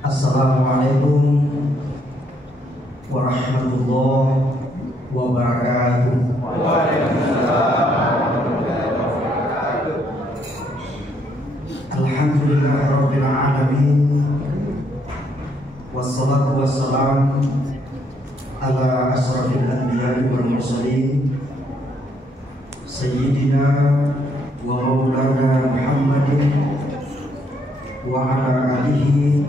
Assalamualaikum warahmatullahi wabarakatuh. Alhamdulillahirabbil alamin. Wassalatu wassalam ala asrafil anbiya'i wal mursalin sayyidina wa maulana Muhammadin wa ala alihi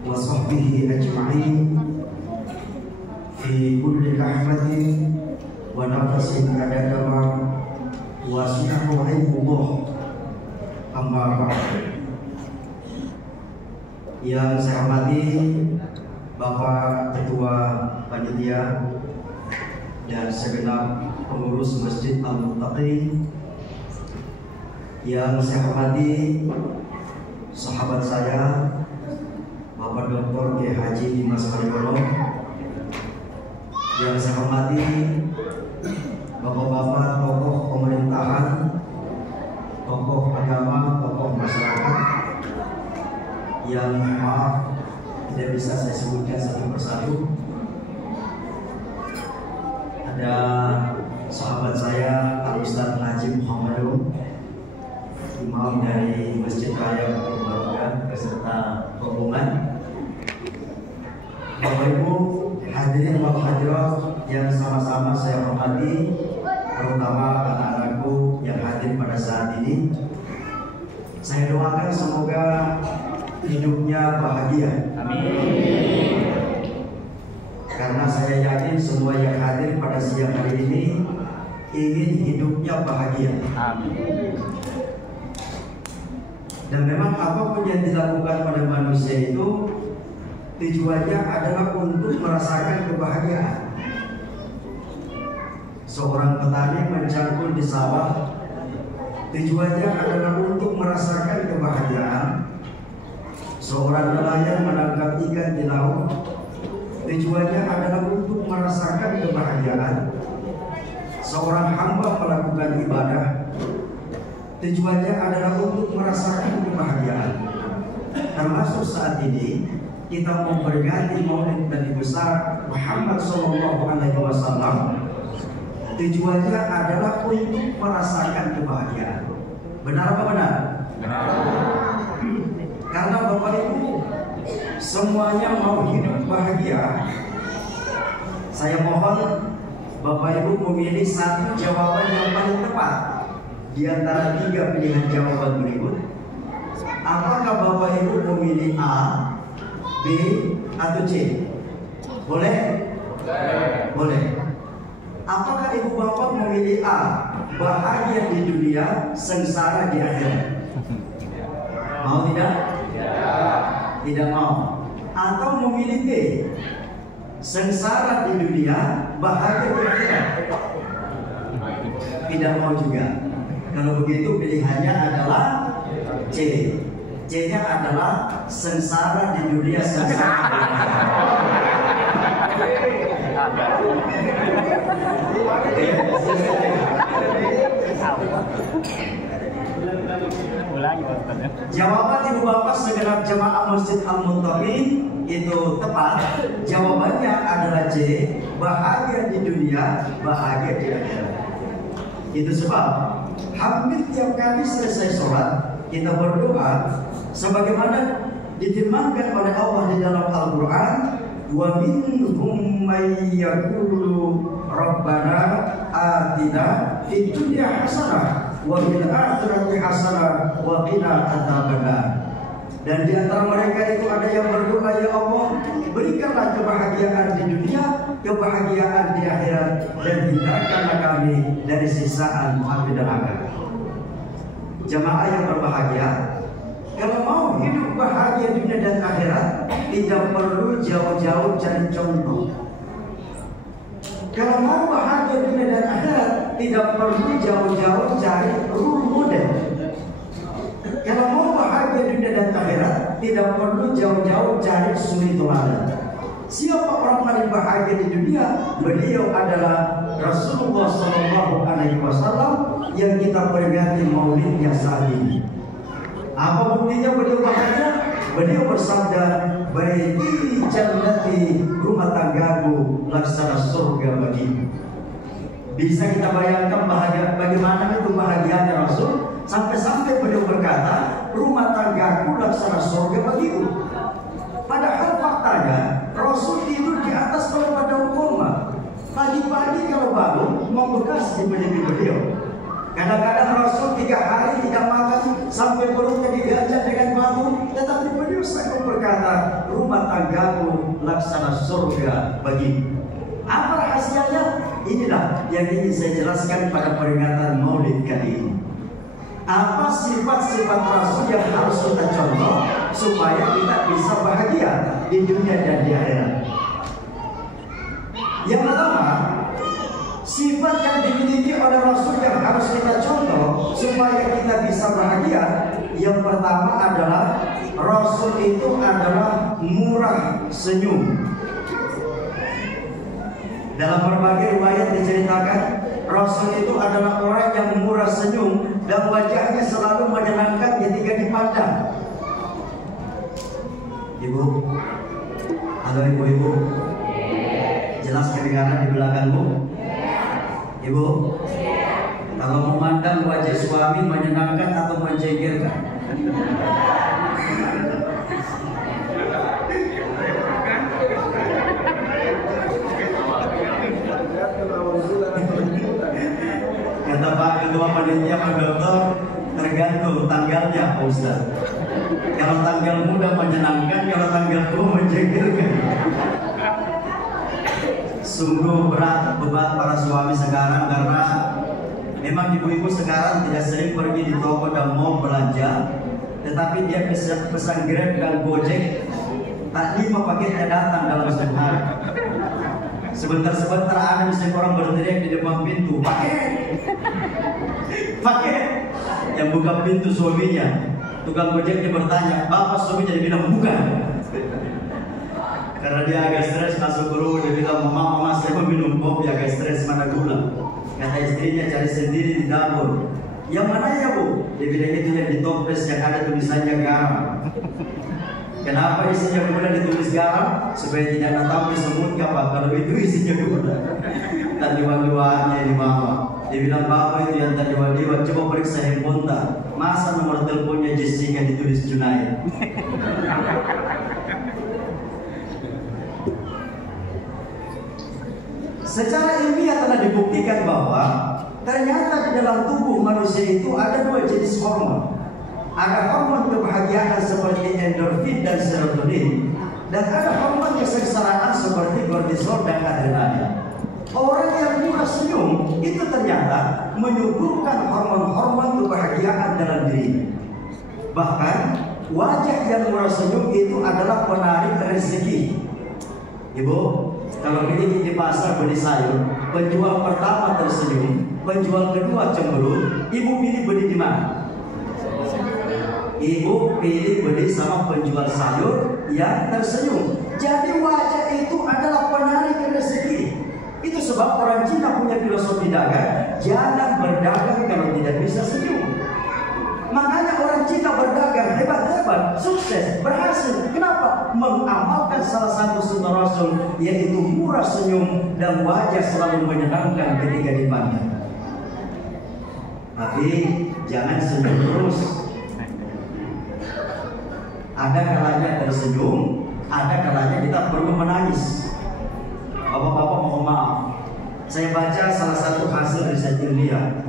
wa sahbihi ajma'in fi kulli lahmatin wa nafasin adadama wa sinahu ilmullah. Amma ba'd. Yang saya hormati Bapak Ketua Panitia dan segenap pengurus Masjid Al-Muttaqin, yang saya hormati sahabat saya Bapak Dr. Kiai Haji Dimas Mariono, yang saya hormati bapak-bapak tokoh pemerintahan, tokoh agama, tokoh masyarakat, yang maaf tidak bisa saya sebutkan satu persatu. Ada sahabat saya Al-Ustaz Najib Muhammadun, imam dari Masjid Raya Kebarukan beserta rombongan. Bapak Ibu hadirin wal hadirat yang sama-sama saya hormati, terutama anak-anakku yang hadir pada saat ini. Saya doakan semoga hidupnya bahagia. Amin. Karena saya yakin semua yang hadir pada siang hari ini ingin hidupnya bahagia. Amin. Dan memang apapun yang dilakukan pada manusia itu tujuannya adalah untuk merasakan kebahagiaan. Seorang petani mencangkul di sawah, tujuannya adalah untuk merasakan kebahagiaan. Seorang nelayan menangkap ikan di laut, tujuannya adalah untuk merasakan kebahagiaan. Seorang hamba melakukan ibadah, tujuannya adalah untuk merasakan kebahagiaan. Termasuk saat ini kita memperingati Maulid Nabi besar Muhammad SAW, tujuannya adalah untuk merasakan kebahagiaan. Benar apa benar? Benar. Karena Bapak Ibu semuanya mau hidup bahagia. Saya mohon Bapak Ibu memilih satu jawaban yang paling tepat di antara tiga pilihan jawaban berikut. Apakah Bapak Ibu memilih A, B, atau C? Boleh? Boleh. Apakah Ibu Bapak memilih A, bahagia di dunia, sengsara di akhirat? Mau tidak? Tidak mau. Atau memilih B, sengsara di dunia, bahagia di akhirat? Tidak mau juga. Kalau begitu pilihannya adalah C. C-nya adalah sengsara di dunia, sengsara di Jawaban Ibu Bapak segenap jemaah Masjid Al-Muttaqin itu tepat. Jawabannya adalah C, bahagia di dunia, bahagia di akhirat. Itu sebab hampir tiap kali selesai sholat kita berdoa sebagaimana difirmankan oleh Allah di dalam Al-Quran, wa minhum may yaqulu rabbana atina fid dunya hasanah wa fil akhirati hasanah wa qina adzabannar. Dan di antara mereka itu ada yang berdoa, ya Allah, berikanlah kebahagiaan di dunia, kebahagiaan di akhirat, dan hindarkanlah kami dari siksaan api neraka. Jemaah yang berbahagia, kalau mau hidup bahagia dunia dan akhirat, tidak perlu jauh-jauh cari contoh. Kalau mau bahagia dunia dan akhirat, tidak perlu jauh-jauh cari role model. Kalau mau bahagia dunia dan akhirat, tidak perlu jauh-jauh cari suri teladan. Siapa orang paling bahagia di dunia? Beliau adalah Rasulullah SAW yang kita peringati maulidnya saat ini. Apa buktinya beliau bahagia? Beliau bersabda, baiti jannati, rumah tanggaku laksana surga bagiku. Bisa kita bayangkan bahagia, bagaimana itu bahagianya Rasul, sampai-sampai beliau berkata, rumah tanggaku laksana surga bagiku. Padahal faktanya Rasul tidur di atas pada koma. Pagi-pagi kalau bangun membekas di badan beliau. Kadang-kadang Rasul 3 hari tidak makan sampai perutnya diganjal dengan batu, tetapi beliau selalu berkata, rumah tanggaku laksana surga bagiku. Apa rahasianya? Inilah yang ingin saya jelaskan pada peringatan Maulid kali ini. Apa sifat-sifat Rasul yang harus kita contoh supaya kita bisa bahagia di dunia dan di akhirat? Yang pertama, sifat yang dimiliki oleh Rasul yang harus kita contoh supaya kita bisa bahagia. Yang pertama adalah Rasul itu adalah murah senyum. Dalam berbagai riwayat diceritakan, Rasul itu adalah orang yang murah senyum dan wajahnya selalu menyenangkan ketika dipandang. Ibu, halo ibu-ibu, jelas kedengaran di belakangmu? Ibu, kalau memandang wajah suami menyenangkan atau menjengkelkan? Kata Pak Ketua Panitia Pak Dokter, tergantung tanggalnya Pak Ustaz. Kalau tanggal muda menyenangkan, kalau tanggal tua menjengkelkan. Sungguh berat beban para suami sekarang karena memang ibu-ibu sekarang tidak sering pergi di toko dan mau belanja, tetapi dia pesan Grab dan Gojek, tak 5 paketnya datang dalam sehari. Sebentar-sebentar ada misalnya orang berteriak di depan pintu, paket. Yang buka pintu suaminya, tukang Gojeknya bertanya, bapak suaminya? Dia bilang bukan. Karena dia agak stres masuk ke rumah, dia bilang, mama saya mau minum kopi, agak stres, mana gula. Kata istrinya, cari sendiri di dapur. Yang mana ya bu? Dia bilang itu yang di toples yang ada tulisannya garam. Kenapa isinya gula ditulis garam? Supaya tidak tahu semut apa kalau itu isinya gula. Tadi wangi-wanginya di mama. Dia bilang, bapak itu yang tadi wangi, coba periksa handphone tak. Masa nomor teleponnya Jessica ditulis Junaid? Secara ilmiah telah dibuktikan bahwa ternyata di dalam tubuh manusia itu ada 2 jenis hormon. Ada hormon kebahagiaan seperti endorfin dan serotonin, dan ada hormon kesengsaraan seperti kortisol dan adrenalin. Orang yang murah senyum itu ternyata menyuburkan hormon-hormon kebahagiaan dalam dirinya. Bahkan wajah yang murah senyum itu adalah penarik rezeki. Ibu, kalau beli di pasar beli sayur, penjual pertama tersenyum, penjual kedua cemberut, ibu pilih beli di mana? Ibu pilih beli sama penjual sayur yang tersenyum. Jadi wajah itu adalah penarik rezeki. Itu sebab orang Cina punya filosofi dagang, jangan berdagang kalau tidak bisa senyum. Makanya orang Cina berdagang hebat-hebat, sukses, berhasil. Kenapa? Mengamalkan salah satu sunnah Rasul, yaitu murah senyum dan wajah selalu menyenangkan ketika dipandang. Tapi jangan senyum terus. Ada kalanya tersenyum, ada kalanya kita perlu menangis. Bapak-bapak mohon maaf, saya baca salah satu hasil riset ilmiah.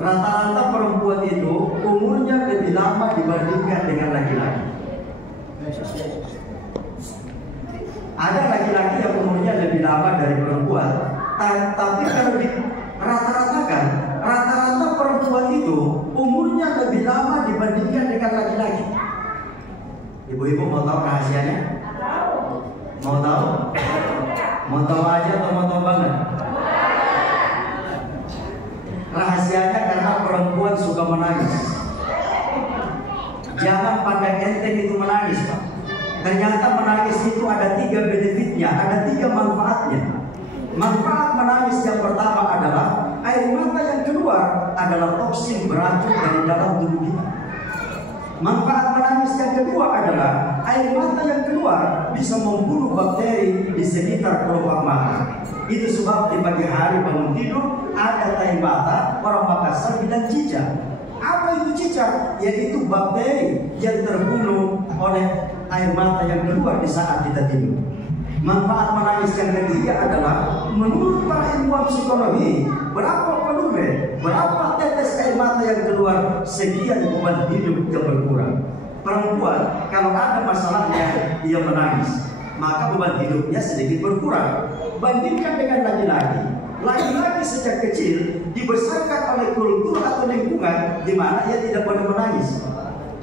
Rata-rata perempuan itu umurnya lebih lama dibandingkan dengan laki-laki. Ada laki-laki yang umurnya lebih lama dari perempuan, tapi kalau rata-ratakan, rata-rata perempuan itu umurnya lebih lama dibandingkan dengan laki-laki. Ibu-ibu mau tahu rahasianya? Mau tahu? Mau tahu aja atau mau tahu banget? Rahasianya karena perempuan suka menangis. Jangan pandang enteng itu menangis, Pak. Ternyata menangis itu ada 3 benefitnya, ada 3 manfaatnya. Manfaat menangis yang pertama adalah air mata yang keluar adalah toksin beracun dari dalam tubuh kita. Manfaat menangis yang kedua adalah air mata yang keluar bisa membunuh bakteri di sekitar kelopak mata. Itu sebab di pagi hari bangun tidur ada air mata, orang Makassar bilang cicak. Apa itu cicak? Yaitu bakteri yang terbunuh oleh air mata yang keluar di saat kita tidur. Manfaat menangis yang ketiga adalah menurut para ilmuwan psikologi, berapa volume, berapa tetes air mata yang keluar, sekian beban hidup yang berkurang. Perempuan kalau ada masalahnya ia menangis, maka beban hidupnya sedikit berkurang. Bandingkan dengan laki-laki. Laki-laki sejak kecil dibesarkan oleh kultur atau lingkungan di mana ia tidak boleh menangis.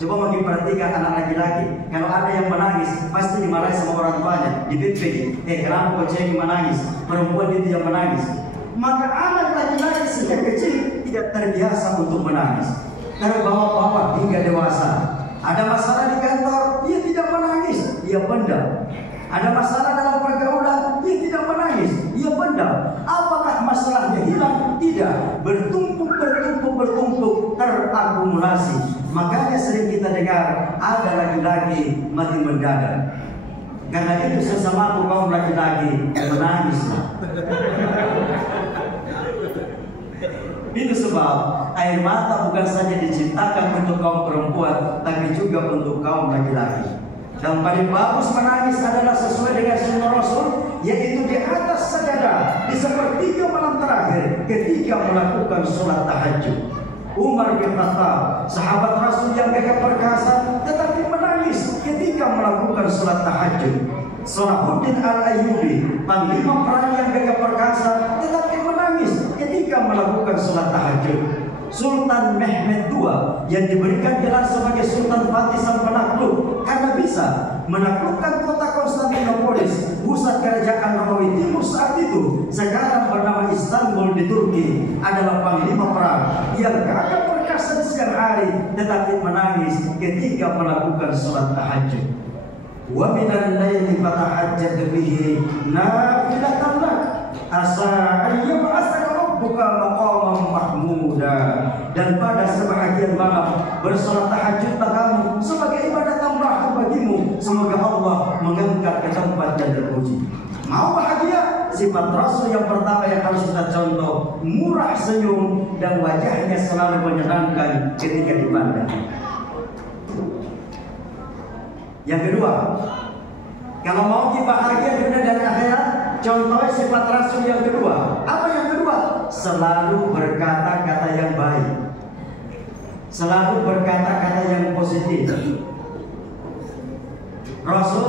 Coba makin perhatikan anak laki-laki. Kalau ada yang menangis, pasti dimarahi sama orang tuanya, dipit-pit. Kenapa kau cewek menangis? Perempuan itu yang menangis. Maka anak laki-laki sejak kecil tidak terbiasa untuk menangis. Terbawa-bawa hingga dewasa. Ada masalah di kantor, dia tidak menangis, dia pendam. Ada masalah dalam pergaulan, dia tidak menangis, dia pendam. Apakah masalahnya hilang? Tidak. Bertumpuk, terakumulasi. Makanya sering kita dengar ada laki-laki mati mendadak. Karena itu sesama kaum laki-laki menangislah. Itu sebab air mata bukan saja diciptakan untuk kaum perempuan, tapi juga untuk kaum laki-laki. Dan paling bagus menangis adalah sesuai dengan sunnah Rasul, yaitu di atas sajadah di sepertiga malam terakhir ketika melakukan sholat tahajud. Umar bin Khattab, sahabat Rasul yang gagah perkasa, tetapi menangis ketika melakukan sholat tahajud. Salahuddin Al-Ayyubi, panglima perang yang gagah perkasa, tetapi menangis ketika melakukan sholat tahajud. Sultan Mehmed II yang diberikan gelar sebagai Sultan Fatih sang penakluk karena bisa menaklukkan kota Konstantinopolis, pusat kerajaan Romawi Timur saat itu, sekarang bernama Istanbul di Turki, adalah panglima perang yang gagah perkasa di siang hari tetapi menangis ketika melakukan sholat tahajud. Wa minal laili fatahajjad bihi nafilatan lak asa ayyab'asaka rabbuka maqaman mahmuda. Dan pada sebahagian malam bersolat tahajudlah kamu sebagai ibadah tambahan bagimu, semoga Allah mengangkat ke tempat yang terpuji. Mau bahagia? Sifat Rasul yang pertama yang harus kita contoh, murah senyum dan wajahnya selalu menyenangkan ketika dipandang. Yang kedua, kalau mau kita bahagia dunia dan akhirat, contoh sifat Rasul yang kedua. Apa yang kedua? Selalu berkata-kata yang baik, selalu berkata-kata yang positif. Rasul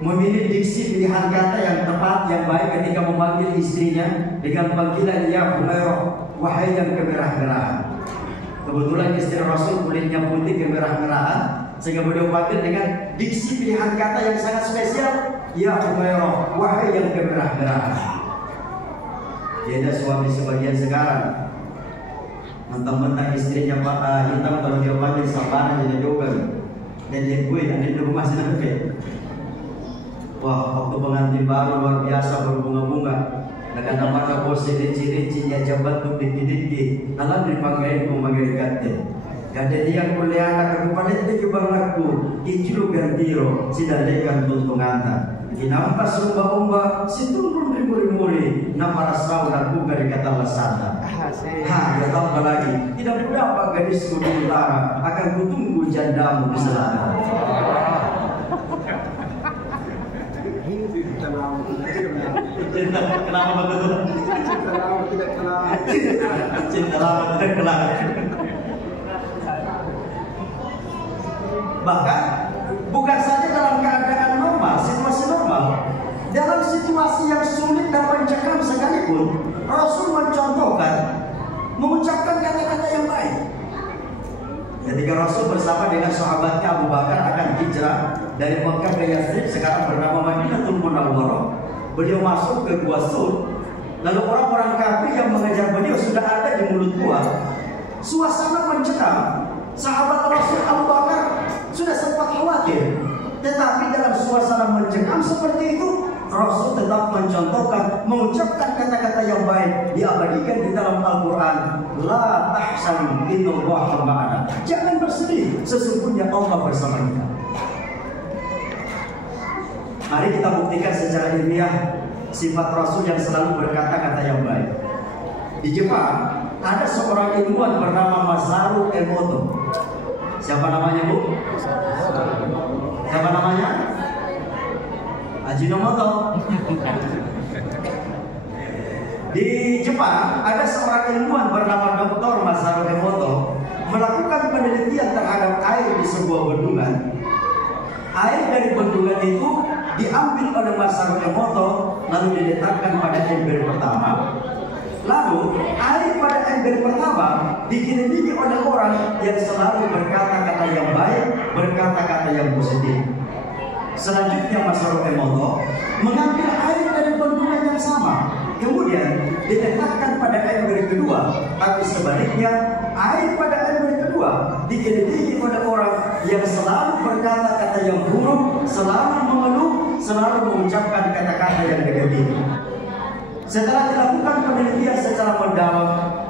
memilih diksi pilihan kata yang tepat, yang baik ketika memanggil istrinya dengan panggilan ya Humairah, wahai yang kemerah-merahan. Kebetulan istri Rasul kulitnya putih kemerah-merahan, sehingga beliau panggil dengan diksi pilihan kata yang sangat spesial, ya Humairah, wahai yang kemerah-merahan. Beda suami sebagian sekarang, mentang-mentang istrinya hitam, kalau dia panggil sabana jadi juga. Dan dia gue dan di rumah sendiri. Wah, waktu pengantin baru luar biasa berbunga-bunga. Dengan nama bos rinci-rincinya jabat tuh dikit-dikit. Alam dipanggil memanggil kate. Kate dia kuliah anak kepalit dia kebarlaku. Iculu gantiro sidalekan tuntungan. Kinampas umba-umba siturun rimuri-muri. Nama rasau dan buka dikata lasada. Dia tambah lagi. Tidak berapa gadis kudu utara akan kutunggu jandamu di selatan. Cinta kenapa begitu? Cinta lama tidak kenal. Cinta lama tidak kenal. Bahkan bukan saja dalam keadaan normal, situasi normal, dalam situasi yang sulit dan mencekam sekalipun, Rasul mencontohkan mengucapkan kata-kata yang baik. Ketika Rasul bersama dengan sahabatnya Abu Bakar akan hijrah dari Mekah ke Yathrib, sekarang bernama Madinatul Munawwarah, beliau masuk ke Gua Sur. Lalu orang-orang kafir yang mengejar beliau sudah ada di mulut gua. Suasana mencekam. Sahabat Rasul Abu Bakar sudah sempat khawatir. Tetapi dalam suasana mencekam seperti itu, Rasul tetap mencontohkan, mengucapkan kata-kata yang baik, diabadikan di dalam Al-Quran. La tahzan innallaha ma'ana. Jangan bersedih, sesungguhnya Allah bersama kita. Mari kita buktikan secara ilmiah sifat Rasul yang selalu berkata-kata yang baik. Di Jepang ada seorang ilmuwan bernama Masaru Emoto. Siapa namanya, Bu? Siapa namanya? Ajinomoto. Di Jepang ada seorang ilmuwan bernama Dr. Masaru Emoto melakukan penelitian terhadap air di sebuah bendungan. Air dari bendungan itu diambil oleh Masaru Emoto lalu diletakkan pada ember pertama. Lalu air pada ember pertama dikelilingi oleh orang yang selalu berkata-kata yang baik, berkata-kata yang positif. Selanjutnya Masaru Emoto mengambil air dari bendungan yang sama, kemudian diletakkan pada ember kedua, tapi sebaliknya air pada ember kedua dikelilingi oleh orang yang selalu berkata-kata yang buruk, selalu mengeluh, selalu mengucapkan kata-kata yang negatif. Setelah dilakukan penelitian secara mendalam,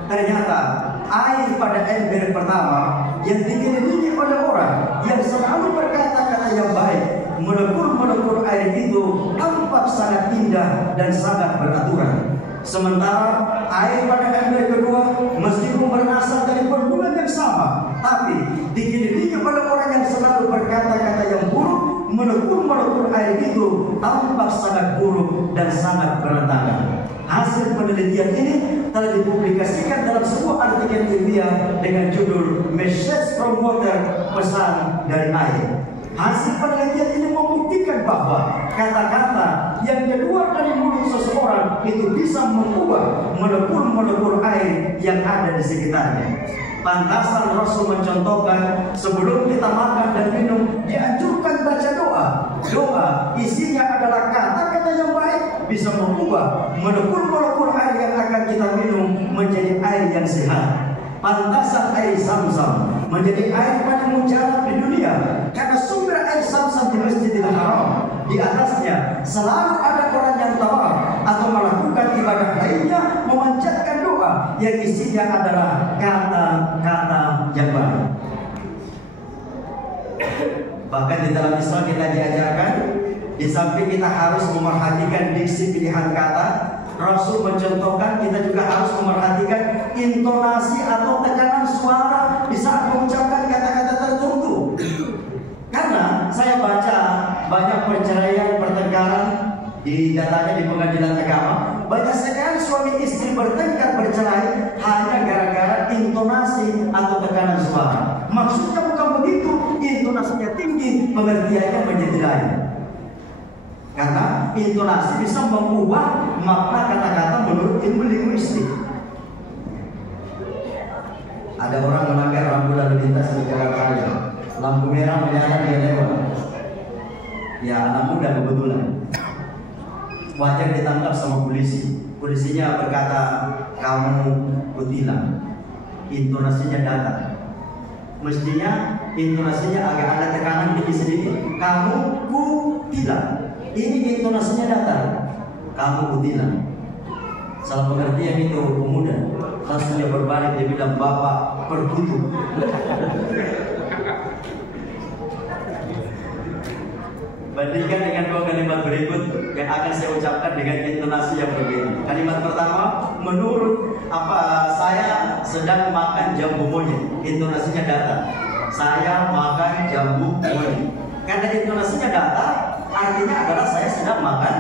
ternyata air pada ember pertama yang dikelilingi oleh orang yang selalu berkata-kata yang baik, molekul-molekul air itu tampak sangat indah dan sangat beraturan. Sementara air pada ember kedua meskipun berasal dari bendungan yang sama, tapi dikelilingi oleh orang yang selalu berkata-kata yang buruk, molekul-molekul air itu tampak sangat buruk dan sangat berantakan. Hasil penelitian ini telah dipublikasikan dalam sebuah artikel ilmiah dengan judul Message from Water, pesan dari air. Hasil penelitian ini membuktikan bahwa kata-kata yang keluar dari mulut seseorang itu bisa mengubah molekul-molekul air yang ada di sekitarnya. Pantasan Rasul mencontohkan sebelum kita makan dan minum dianjurkan baca doa. Doa isinya adalah kata-kata yang baik, bisa mengubah molekul-molekul air yang akan kita minum menjadi air yang sehat. Pantasan air Zamzam menjadi air paling mujarab di dunia karena sumber air Zamzam di Masjidil Haram, di atasnya selalu ada orang yang tawaf atau melakukan ibadah lainnya memanjatkan doa yang isinya adalah kata-kata yang baik. Bahkan di dalam Islam kita diajarkan, di samping kita harus memerhatikan diksi pilihan kata, Rasul mencontohkan kita juga harus memerhatikan intonasi atau tekanan suara di saat mengucapkan kata-kata tertentu. Karena saya baca banyak perceraian, pertengkaran di datanya di pengadilan agama, banyak sekali suami istri bertengkar, bercerai hanya gara-gara intonasi atau tekanan suara. Maksudnya bukan begitu, intonasinya tinggi, pengertiannya menjadi lain. Karena intonasi bisa mengubah makna kata-kata menurut ilmu linguistik. Ada orang melanggar rambu lalu lintas di jalan raya, lampu merah menyala dia lewat. Ya anak muda kebetulan. Wajar ditangkap sama polisi. Polisinya berkata, kamu kutilang. Intonasinya datar. Mestinya intonasinya agak ada tekanan tinggi sedikit. Kamu kutilang. Ini intonasinya datar. Kamu kutilang. Salah pengertian itu pemuda. Langsung dia berbalik, dia bilang, bapak perkutu. Bandingkan dengan dua kalimat berikut yang akan saya ucapkan dengan intonasi yang berbeda. Kalimat pertama, menurut saya sedang makan jambu monyet. Intonasinya datar. Saya makan jambu monyet. Karena intonasinya datar, artinya adalah saya sedang makan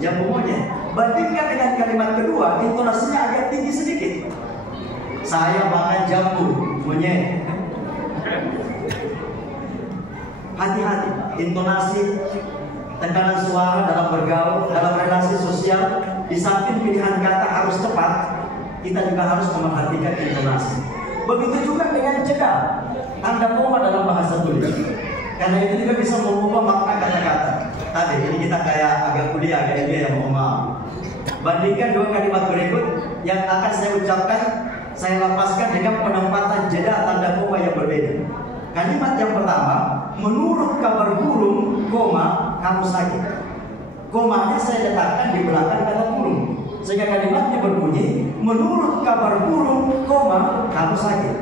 jambu monyet. Bandingkan dengan kalimat kedua, intonasinya agak tinggi sedikit. Saya makan jambu monyet. Hati-hati, intonasi, tekanan suara dalam bergaul, dalam relasi sosial, di samping pilihan kata harus tepat, kita juga harus memerhatikan intonasi. Begitu juga dengan jeda, tanda koma dalam bahasa tulis. Karena itu juga bisa mengubah makna kata-kata. Tadi ini kita kayak agak kuliah, agak ilmiah, mohon maaf. Bandingkan dua kalimat berikut yang akan saya ucapkan, saya lapaskan dengan penempatan jeda tanda koma yang berbeda. Kalimat yang pertama, menurut kabar burung, koma, kamu sakit. komanya saya letakkan di belakang kata burung, sehingga kalimatnya berbunyi, menurut kabar burung, koma, kamu sakit.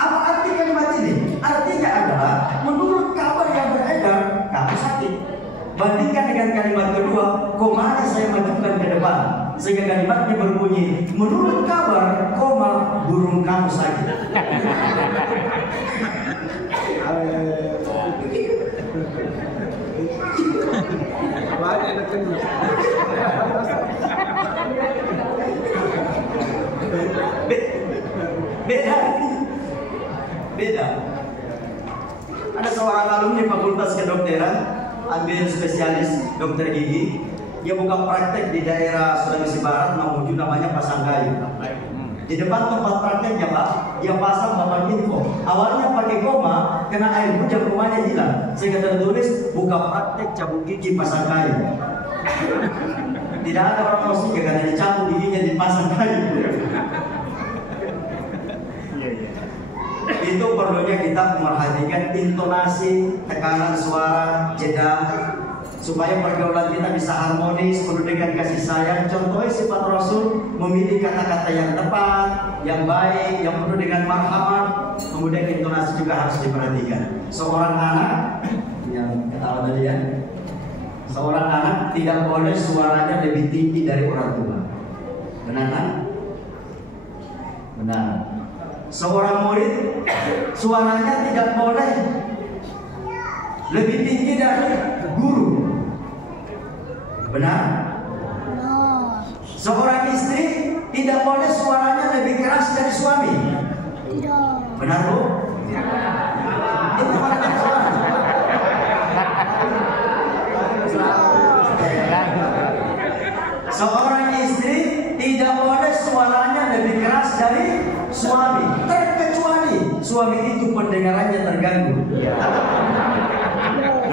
Apa arti kalimat ini? Artinya adalah menurut kabar yang beredar, kamu sakit. Bandingkan dengan kalimat kedua, komanya saya majukan ke depan, sehingga kalimatnya berbunyi, menurut kabar, koma, burung kamu sakit. Beda. Ada seorang alumni Fakultas Kedokteran, ambil spesialis dokter gigi. Dia buka praktek di daerah Sulawesi Barat, Mamuju, namanya Pasanggayu. Di depan tempat prakteknya Pak, dia pasang papan info. Awalnya pakai koma, kena air hujan rumahnya hilang, sehingga tertulis buka praktek cabut gigi Pasanggayu. Tidak ada orang musik karena dicabut giginya dipasang kayu. Itu perlunya kita memperhatikan intonasi, tekanan suara, jeda, supaya pergaulan kita bisa harmonis, penuh dengan kasih sayang. Contohnya sifat Rasul, memilih kata-kata yang tepat, yang baik, yang penuh dengan marhamat. Kemudian intonasi juga harus diperhatikan. Seorang anak yang ketawa tadi ya, seorang anak tidak boleh suaranya lebih tinggi dari orang tua. Benar kan? Benar. Seorang murid suaranya tidak boleh lebih tinggi dari guru. Benar? Seorang istri tidak boleh suaranya lebih keras dari suami. Benar Bu? Itu mana suara? Seorang istri tidak boleh suaranya lebih keras dari suami, terkecuali suami itu pendengarannya terganggu.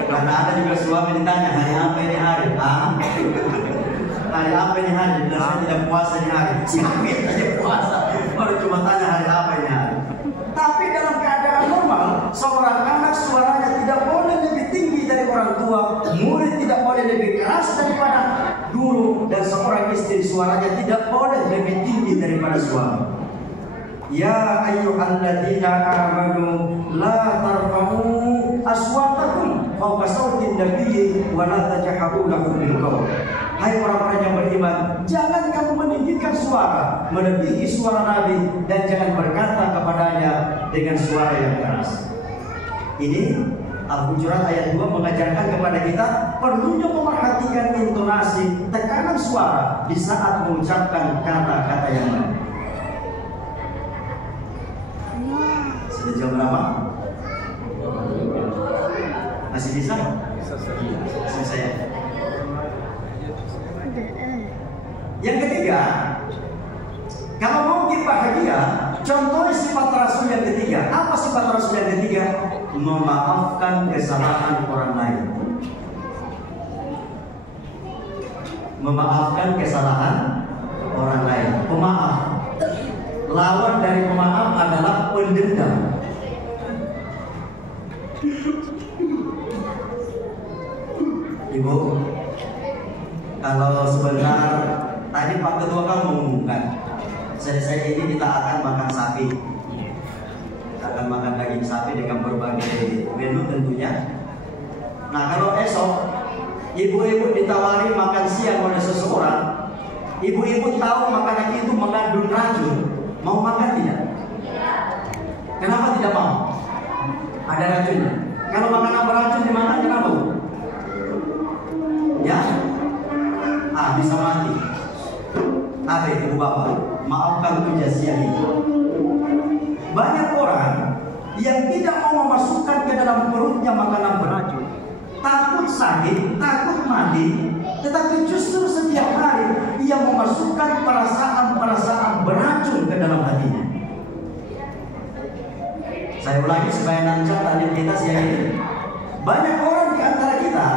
Karena ada juga suami ditanya, hari apa ini hari? Hari apa ini hari? Saya tidak puasa ini hari. Siapa yang tidak puasa? Baru cuma tanya hari apa ini hari. Tapi dalam keadaan normal, seorang anak suaranya tidak boleh lebih tinggi dari orang tua, murid tidak boleh lebih keras daripada guru, dan seorang istri suaranya tidak boleh lebih tinggi daripada suami. Ya ayyuhalladzina amanu la tarfa'u aswatakum fawqa sautin nabiyyi wa la tajharu lahu bil qawl. Hai orang-orang yang beriman, jangan kamu meninggikan suara melebihi suara Nabi, dan jangan berkata kepadanya dengan suara yang keras. Ini Al-Hujurat ayat 2 mengajarkan kepada kita perlunya memperhatikan intonasi, tekanan suara di saat mengucapkan kata-kata yang baik. Sudah jam berapa? Masih bisa? Selesai. Yang ketiga, kalau mau kita bahagia, contohnya sifat Rasul yang ketiga. Apa sifat Rasul yang ketiga? Memaafkan kesalahan orang lain. Memaafkan kesalahan orang lain. Pemaaf. Lawan dari pemaaf adalah pendendam. Ibu, kalau sebentar tadi Pak Ketua kan mengumumkan, saya ini kita akan makan sapi, akan makan daging sapi dengan berbagai menu tentunya. Nah kalau esok ibu-ibu ditawari makan siang oleh seseorang, ibu-ibu tahu makanan itu mengandung racun, mau makan tidak? Kenapa tidak mau? Ada racunnya. Kalau makanan beracun di mana? Kenapa? Ya, bisa mati. Ada ibu bapak, maafkan kejadian itu. Banyak orang yang tidak mau memasukkan ke dalam perutnya makanan beracun, takut sakit, takut mati, tetapi justru setiap hari ia memasukkan perasaan-perasaan beracun ke dalam hatinya. Saya ulangi supaya lancar tadi kita siang ini. Banyak orang di antara kita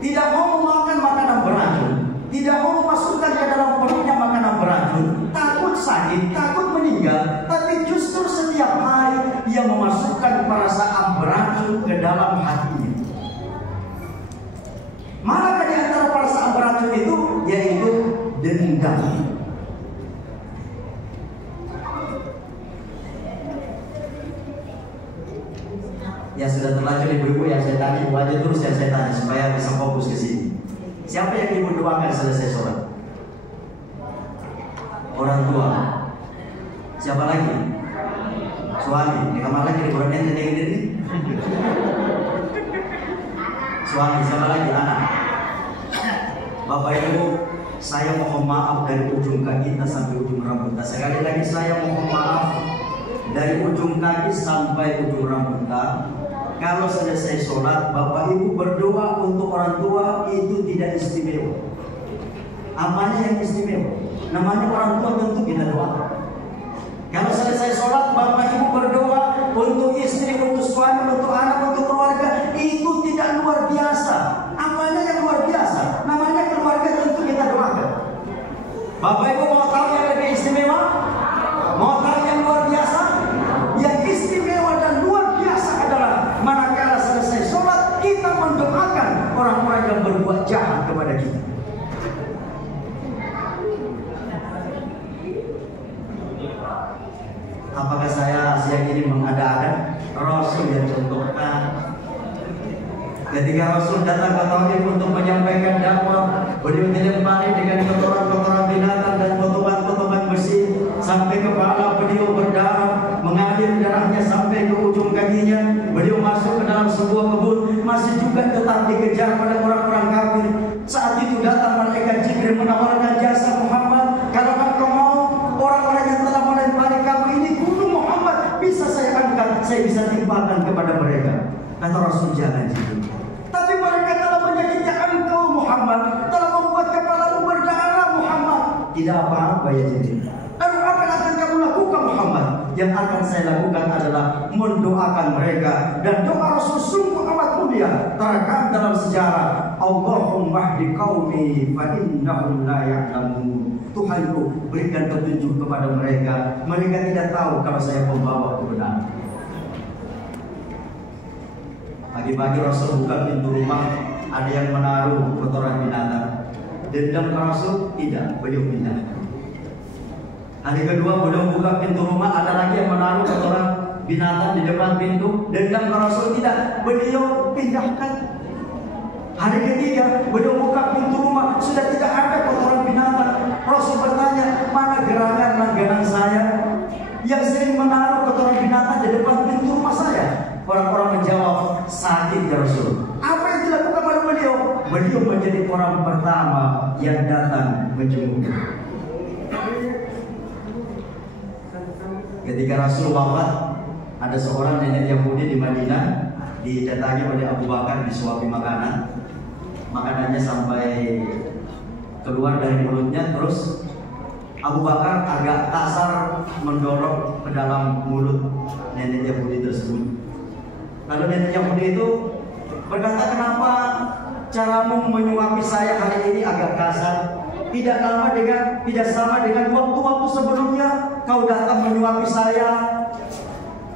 tidak mau memakan makanan beracun, tidak mau memasukkan ke dalam perutnya makanan beracun, takut sakit, takut meninggal, tapi justru setiap hari ia memasukkan perasaan beracun ke dalam hatinya. Manakah di antara dendam. Ya sudah terlanjur ibu-ibu yang saya tanya, ibu aja terus yang saya tanya supaya bisa fokus ke sini. Siapa yang ibu doakan selesai sholat? Orang tua. Siapa lagi? Suami. Di kamar lagi di bulan ini. Suami. Siapa lagi? Anak. Bapak Ibu, saya mohon maaf dari ujung kaki kita sampai ujung rambut kita. Sekali lagi saya mohon maaf dari ujung kaki sampai ujung rambut kita. Kalau selesai sholat, Bapak Ibu berdoa untuk orang tua itu tidak istimewa. Apanya yang istimewa? Namanya orang tua tentu kita doa. Kalau selesai sholat, Bapak Ibu berdoa untuk istri, untuk suami, untuk anak, untuk keluarga, itu tidak luar biasa. Apanya yang luar biasa? Namanya keluarga tentu kita doakan. Bapak Ibu mau tahu yang lebih istimewa? Mau tahu yang luar biasa? Yang istimewa dan luar biasa adalah manakala selesai sholat kita mendoakan orang-orang yang berbuat jahat kepada kita. Apakah saya siang ini mengada-ada? Rasul yang contohkan. Ketika Rasul datang ke Taif untuk menyampaikan dakwah, beliau dilempari dengan kotoran-kotoran binatang dan potongan-potongan besi sampai kepala beliau berdarah, mengalir darahnya sampai ke ujung kakinya. Beliau masuk ke dalam sebuah kebun, masih juga tetap dikejar oleh orang-orang kafir. Saat itu datang malaikat Jibril menawarkan jasa Muhammad, kalau engkau mau orang-orang yang telah melempari kamu ini bunuh Muhammad, bisa saya angkat, saya bisa timpakan kepada mereka. Kata Rasul, jangan Jibril. Tapi mereka telah menyakiti engkau Muhammad, telah membuat kepalamu berdarah Muhammad. Tidak apa-apa ya Jibril. Lalu apa yang akan kamu lakukan Muhammad? Yang akan saya lakukan adalah mendoakan mereka. Dan doa Rasul sungguh amat mulia, terekam dalam sejarah. Allahumma hdi qaumi fa innahum la ya'lamun. Tuhanku, berikan petunjuk kepada mereka. Mereka tidak tahu kalau saya membawa kebenaran. Pagi-pagi Rasul buka pintu rumah, ada yang menaruh kotoran binatang. Dendam ke Rasul? Tidak, beliau pindah. Hari kedua beliau buka pintu rumah, ada lagi yang menaruh kotoran binatang di depan pintu. Dendam ke Rasul? Tidak, beliau pindahkan. Hari ketiga beliau buka pintu rumah, sudah tidak ada kotoran binatang. Rasul bertanya, mana gerangan langganan saya yang sering menaruh kotoran binatang di depan pintu rumah saya? Orang-orang menjawab, sakit ya Rasul. Apa yang dilakukan oleh beliau? Beliau menjadi orang pertama yang datang menjenguk. Ketika Rasul wafat, ada seorang nenek Yahudi di Madinah, didatangi oleh Abu Bakar, disuapi makanan. Makanannya sampai keluar dari mulutnya, terus Abu Bakar agak kasar mendorong ke dalam mulut nenek Yahudi tersebut. Lalu nenek Yahudi itu berkata, kenapa caramu menyuapi saya hari ini agak kasar? Tidak sama dengan waktu-waktu sebelumnya kau datang menyuapi saya.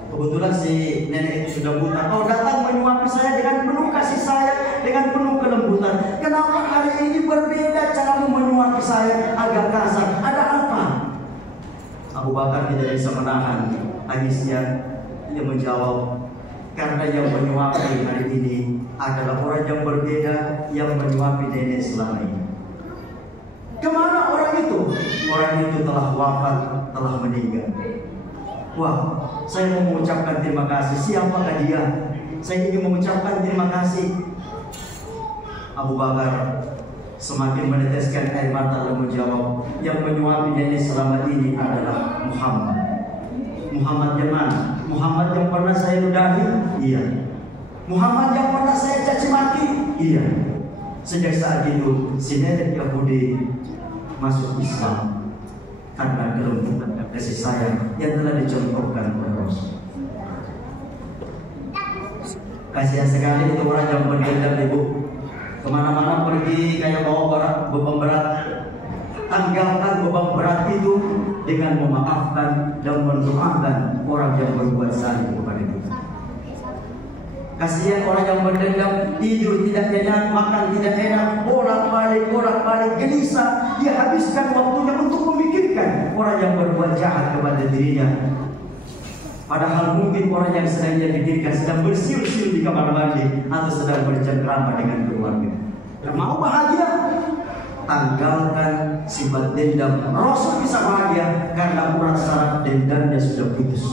Kebetulan si nenek itu sudah buta. Kau datang menyuapi saya dengan penuh kasih sayang, dengan penuh kelembutan. Kenapa hari ini berbeda caramu menyuapi saya agak kasar? Ada apa? Abu Bakar tidak bisa menahan tangisnya. Dia menjawab, karena yang menyuapi hari ini adalah orang yang berbeda yang menyuapi nenek selama ini. Kemana orang itu? Orang itu telah wafat, telah meninggal. Wah, saya mau mengucapkan terima kasih. Siapakah dia? Saya ingin mengucapkan terima kasih. Abu Bakar semakin meneteskan air mata dan menjawab, yang menyuapi nenek selama ini adalah Muhammad. Muhammad yang mana? Muhammad yang pernah saya ludahi? Iya. Muhammad yang pernah saya caci maki? Iya. Sejak saat itu si nenek Yahudi masuk Islam karena kelembutan kasih sayang yang telah dicontohkan oleh Rasul. Kasihan sekali itu orang yang berdendam, ibu. Kemana-mana pergi kayak bawa beban berat. Tanggalkan beban berat itu dengan memaafkan dan mendoakan orang yang berbuat salah kepada kita. Kasihan orang yang berdendam, tidur tidak nyenyak, makan tidak enak, bolak-balik gelisah. Dia habiskan waktunya untuk memikirkan orang yang berbuat jahat kepada dirinya. Padahal mungkin orang yang sedang dia pikirkan sedang bersiul-siul di kamar mandi atau sedang bercengkrama dengan keluarga. Mau bahagia? Tanggalkan sifat dendam. Rasul bisa bahagia karena urat saraf dendamnya sudah putus.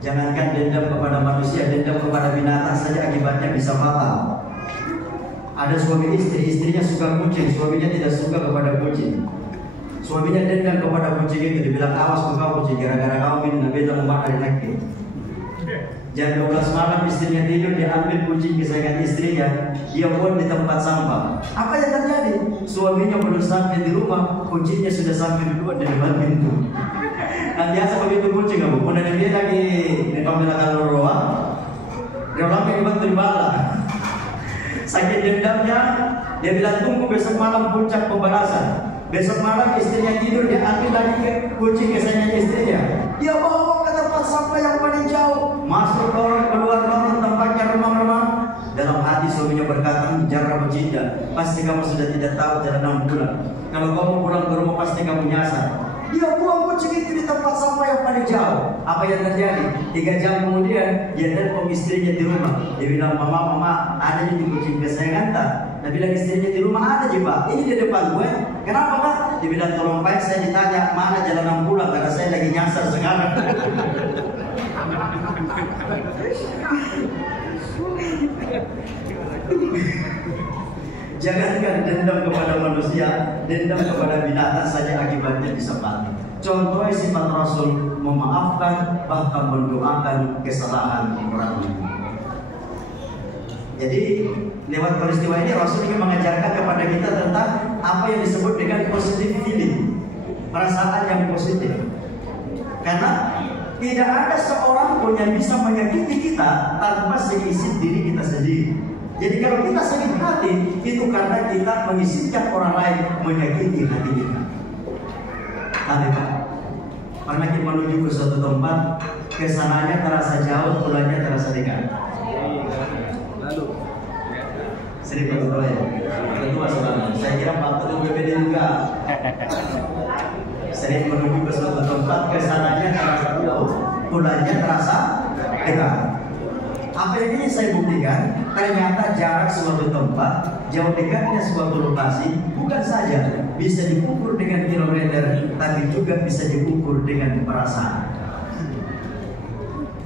Jangankan dendam kepada manusia, dendam kepada binatang saja akibatnya bisa fatal. Ada suami istri, istrinya suka kucing, suaminya tidak suka kepada kucing. Suaminya dendam kepada kucing itu, dibilang awas kau kucing, gara-gara kau minum beda umat dari laki. Jam 12 malam istrinya tidur, dia ambil kucing kesayangan istrinya, dia buang di tempat sampah. Apa yang terjadi? Suaminya belum sampai di rumah, kucingnya sudah sampai duluan di depan pintu. Kan biasa begitu kucing, kamu pun ada dia lagi di pamela kaloroa, dia orang yang dibantu di bala. Sakit dendamnya, dia bilang tunggu besok malam puncak pembalasan. Besok malam istrinya tidur, dia ambil lagi ke kucing kesayangan istrinya. Dia bawa ke tempat sampah yang paling jauh, masuk lorong, keluar lorong, tempatnya remang-remang. Dalam hati suaminya berkata, jangan bercinta, pasti kamu sudah tidak tahu jalan 6 bulan. Kalau kamu pulang ke rumah pasti kamu nyasar. Dia buang kucing itu di tempat sampah yang paling jauh. Apa yang terjadi? 3 jam kemudian dia telepon istrinya di rumah. Dia bilang, mama, ada di kucing kesayangan tak? Dia bilang istrinya di rumah ada je pak. Ini di depan gue. Kenapa kak? Dia bilang tolong pak saya ditanya mana jalan 6 bulan karena saya lagi nyasar sekarang. Jangankan dendam kepada manusia, dendam kepada binatang saja akibatnya bisa mati. Contoh sifat Rasul memaafkan bahkan mendoakan kesalahan orang lain. Jadi lewat peristiwa ini Rasul ingin mengajarkan kepada kita tentang apa yang disebut dengan positive feeling, perasaan yang positif. Karena tidak ada seorang pun yang bisa menyakiti kita tanpa seisi diri kita sendiri. Jadi kalau kita sakit hati, itu karena kita mengizinkan orang lain menyakiti hati kita. Tapi Pak, pernah kita menuju ke suatu tempat, kesananya terasa jauh, pulangnya terasa dekat. Lalu, sering berdoa ya. Tentu masalah. Saya kira Pak Ketua BPD juga. Sering menuju ke suatu tempat, kesananya terasa jauh, pulangnya terasa dekat. Apa yang ingin saya buktikan? Ternyata jarak suatu tempat, jauh dekatnya suatu lokasi, bukan saja bisa diukur dengan kilometer, tapi juga bisa diukur dengan perasaan.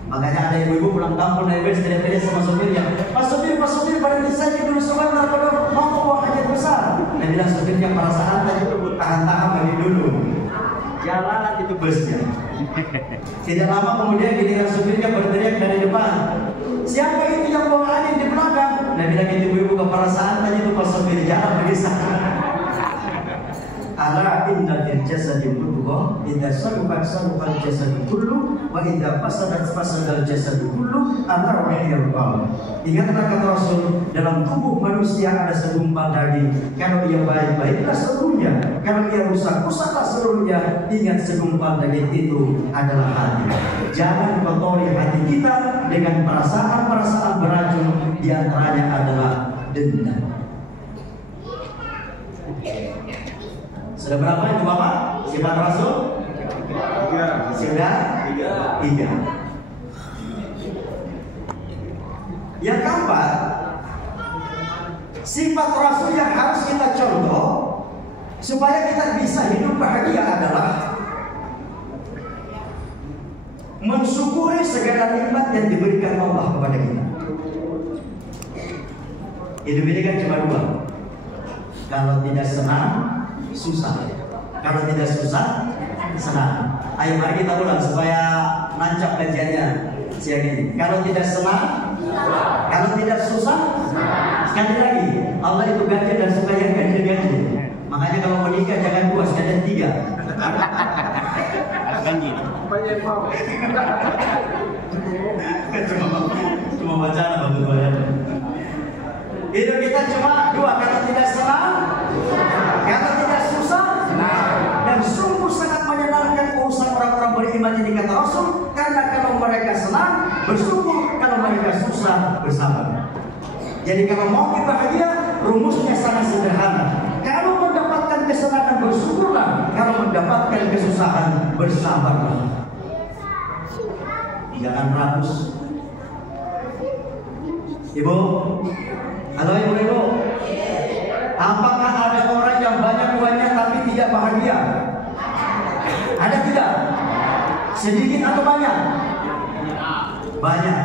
Makanya ada ibu-ibu pulang kampung dari West, tidak sama sopirnya. Pak sopir, pada saja dulu sebentar, kalau mau bawa hajat besar. Dia bilang sopirnya perasaan tadi dulu, tahan-tahan bagi dulu. Jalan itu busnya. Tidak lama kemudian giliran sopirnya berteriak dari depan. Siapa itu yang bawa angin di belakang? Nah bilang itu ibu-ibu keperasaan tadi itu pas sopir jalan berisah. Ala inna fil jasadi mudghah idza saluhat saluhal jasadu kullu wa idza fasadal jasadu kullu ala wahiyal qalb. Ingatlah kata Rasul, dalam tubuh manusia ada segumpal daging. Kalau ia baik, baiklah seluruhnya. Kalau ia rusak, rusaklah seluruhnya. Ingat segumpal daging itu adalah hati. Jangan kotori hati kita dengan perasaan-perasaan beracun. Di antaranya adalah dendam. Sudah berapa itu Bapak? Sifat Rasul? 3. Sudah? 3. Yang keempat, sifat Rasul yang harus kita contoh supaya kita bisa hidup bahagia adalah mensyukuri segala nikmat yang diberikan Allah kepada kita. Hidup ini kan cuma 2. Kalau tidak senang, susah. Kalau tidak susah, senang. Ayo mari kita ulang supaya nancap kajiannya siang ini. Kalau tidak senang, kalau tidak susah, sekali lagi Allah itu ganjil dan suka yang ganjil-ganjil. Makanya kalau menikah jangan puas, ada 3. Ganjil. Cuma wacana betul-betul. Hidup kita cuma 2, kalau tidak senang, kalau tidak susah, senang. urusan orang-orang beriman ini kata Rasul? Karena kalau mereka senang bersyukur, kalau mereka susah bersabar. Jadi kalau mau bahagia, rumusnya sangat sederhana. Kalau mendapatkan kesenangan bersyukurlah, kalau mendapatkan kesusahan bersabarlah. Jangan rakus. Ibu, halo ibu-ibu. Apakah ada orang yang banyak uangnya tapi tidak bahagia? Ada tidak? Sedikit atau banyak? Banyak.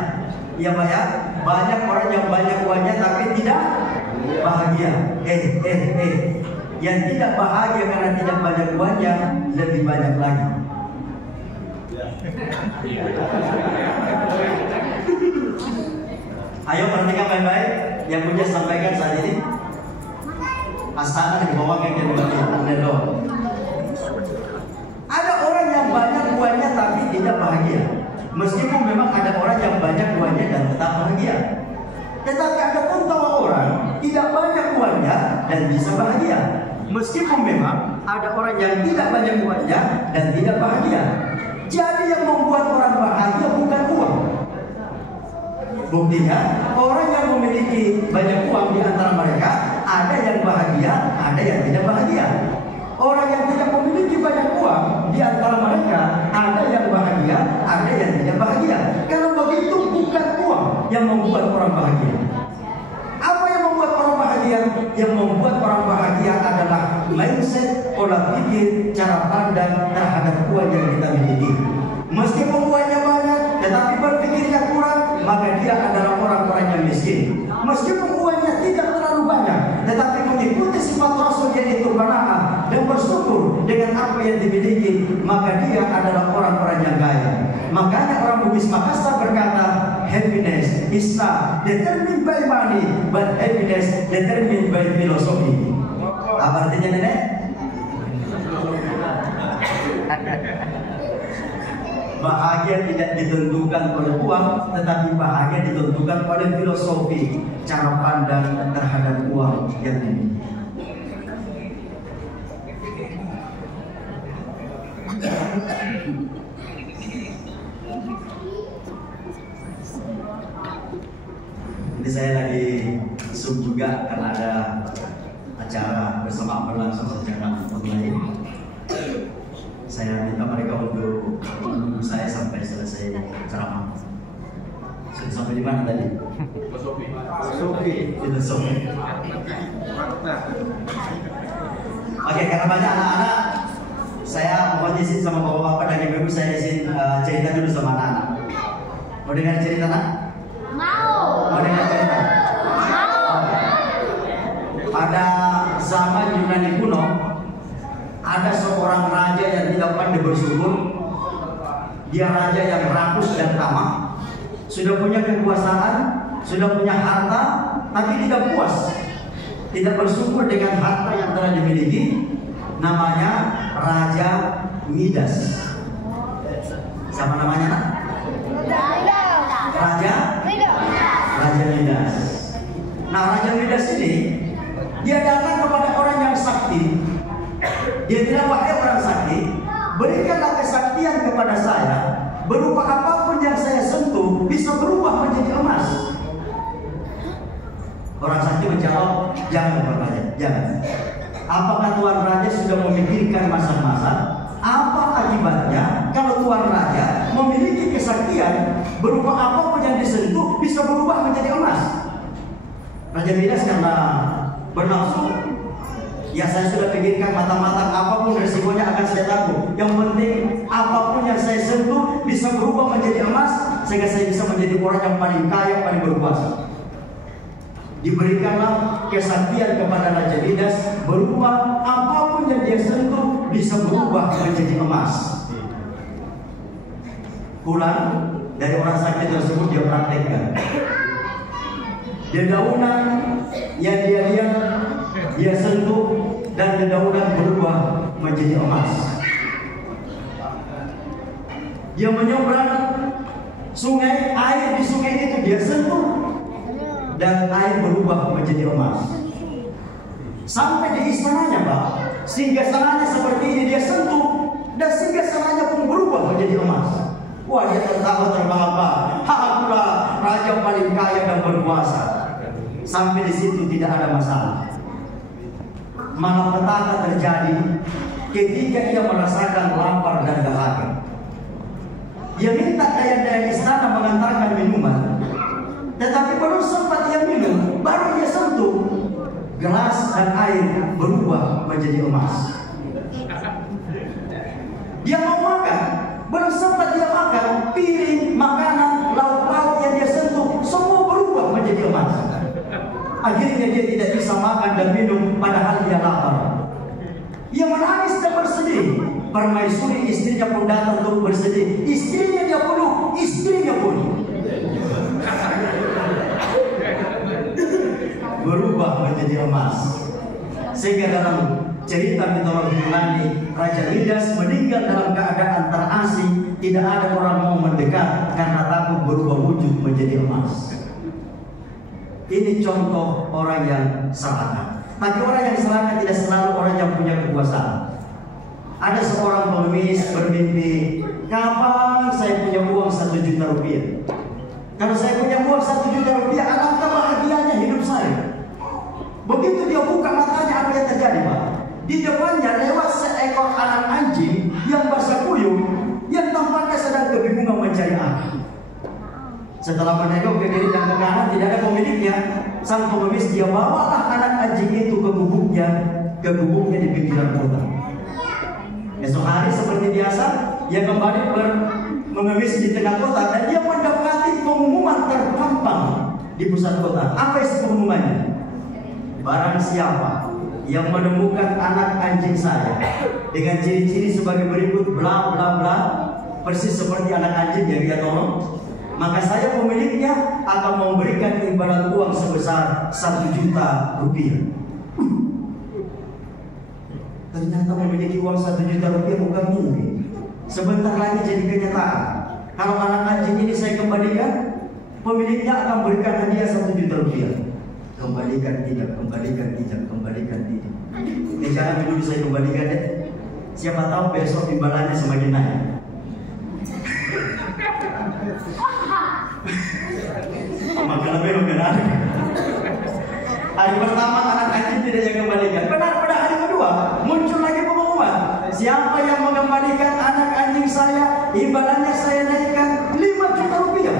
Iya Pak ya. Banyak orang yang banyak uangnya tapi tidak bahagia. Yang tidak bahagia karena tidak banyak uangnya lebih banyak lagi. Ayo perhatikan baik-baik yang punya sampaikan saat ini. Asalnya dibawakan ke dalam. Ada orang yang banyak uangnya tapi tidak bahagia. Meskipun memang ada orang yang banyak uangnya dan tetap bahagia. Tetapi ada pun tahu orang tidak banyak uangnya dan bisa bahagia. Meskipun memang ada orang yang tidak banyak uangnya dan tidak bahagia. Jadi yang membuat orang bahagia bukan uang. Buktinya orang yang memiliki banyak uang di antara mereka ada yang bahagia, ada yang tidak bahagia. Orang yang tidak memiliki banyak uang di antara mereka ada yang bahagia, ada yang tidak bahagia. Kalau begitu bukan uang yang membuat orang bahagia. Apa yang membuat orang bahagia? Yang membuat orang bahagia adalah mindset, pola pikir, cara pandang terhadap uang yang kita miliki. Meskipun uangnya banyak, tetapi berpikirnya kurang, maka dia adalah orang-orang yang miskin. Meskipun uangnya tidak terlalu banyak, tetapi mengikuti sifat Rasul yaitu qanaah dan bersyukur dengan apa yang dimiliki, maka dia adalah orang-orang yang kaya. Makanya orang Bugis Makassar berkata, happiness is not determined by money, but happiness determined by philosophy. Apa artinya nenek? Bahagia tidak ditentukan oleh uang, tetapi bahagia ditentukan oleh filosofi, cara pandang terhadap uang yang dimiliki. Ini saya lagi Zoom juga karena ada acara bersama berlangsung secara online. Saya minta mereka untuk menunggu saya sampai selesai ceramah. Sudah sampai di mana tadi? Filosofi. Oke, karena banyak anak-anak, saya mohon izin sama bapak-bapak dan ibu-ibu, saya izin cerita dulu sama anak-anak. Mau dengar cerita nak? Mau dengar cerita? Pada zaman Yunani kuno, ada seorang raja yang tidak pandai bersyukur. Dia raja yang rakus dan tamak. Sudah punya kekuasaan, sudah punya harta, tapi tidak puas. Tidak bersyukur dengan harta yang telah dimiliki. Namanya Raja Midas. Siapa namanya nak? Raja Midas. Nah, Raja Midas ini dia datang kepada orang yang sakti. Dia bilang, wahai orang sakti, berikanlah kesaktian kepada saya, berupa apapun yang saya sentuh bisa berubah menjadi emas. Orang sakti menjawab, jangan Pak Raja, jangan. Apakah Tuan Raja sudah memikirkan masa-masa? Apa akibatnya kalau Tuan Raja memiliki kesaktian berupa apapun yang disentuh bisa berubah menjadi emas? Raja Midas karena bernafsu, ya saya sudah pikirkan matang-matang, apapun resikonya akan saya tanggung. Yang penting apapun yang saya sentuh bisa berubah menjadi emas, sehingga saya bisa menjadi orang yang paling kaya, paling berkuasa. Diberikanlah kesaktian kepada Raja Midas berupa apapun yang dia sentuh bisa berubah menjadi emas. Pulang dari orang sakti tersebut dia praktekkan. Dedaunan yang dia lihat, dia sentuh, dan dedaunan berubah menjadi emas. Dia menyeberang sungai, air di sungai itu dia sentuh, dan air berubah menjadi emas. Sampai di istananya Pak, sehingga istananya seperti ini dia sentuh, dan singgasananya pun berubah menjadi emas. Wah, dia tertawa terbahak-bahak. Akulah raja paling kaya dan berkuasa. Sampai di situ tidak ada masalah. Malapetaka terjadi ketika ia merasakan lapar dan dahaga. Ia minta daya-daya istana mengantarkan minuman, tetapi baru sempat ia minum, baru ia sentuh, gelas dan air berubah menjadi emas. Dia mau makan, baru sempat dia makan, piring, makanan, lauk-lauk yang dia sentuh semua berubah menjadi emas. Akhirnya dia tidak bisa makan dan minum padahal dia lapar. Ia menangis dan bersedih. Permaisuri istrinya pun datang untuk bersedih. Istrinya dia peluk, istrinya pun berubah menjadi emas. Sehingga dalam cerita mitologi Yunani, Raja Midas meninggal dalam keadaan terasing. Tidak ada orang mau mendekat karena takut berubah wujud menjadi emas. Ini contoh orang yang serakah. Tapi orang yang serakah tidak selalu orang yang punya kekuasaan. Ada seorang pengemis bermimpi, kapan saya punya uang 1 juta rupiah? Kalau saya punya uang 1 juta rupiah, alangkah bahagianya hidup saya. Begitu dia buka matanya, apa yang terjadi, Pak? Di depannya lewat seekor anak anjing yang basah kuyup, yang tampaknya sedang kebingungan mencari air. Setelah menengok ke kiri dan ke kanan, tidak ada pemiliknya. Sang pengemis dia bawalah anak anjing itu ke gubuknya di pinggiran kota. Esok hari seperti biasa, dia kembali mengemis di tengah kota dan dia mendapati pengumuman terpampang di pusat kota. Apa isi pengumumannya? Barang siapa yang menemukan anak anjing saya dengan ciri-ciri sebagai berikut, bla bla bla, persis seperti anak anjing yang dia tolong, maka saya pemiliknya akan memberikan imbalan uang sebesar 1 juta rupiah. Ternyata memiliki uang 1 juta rupiah bukan mimpi. Sebentar lagi jadi kenyataan. Kalau anak anjing ini saya kembalikan, pemiliknya akan berikan hadiah 1 juta rupiah. Kembalikan tidak, kembalikan tidak, kembalikan tidak. Jangan dulu saya kembalikan deh. Siapa tahu besok imbalannya semakin naik. Maka lebih benar. Hari pertama anak anjing tidak yang kembalikan. Benar pada hari kedua muncul lagi pengumuman. Siapa yang mengembalikan anak anjing saya, imbalannya saya naikkan 5 juta rupiah.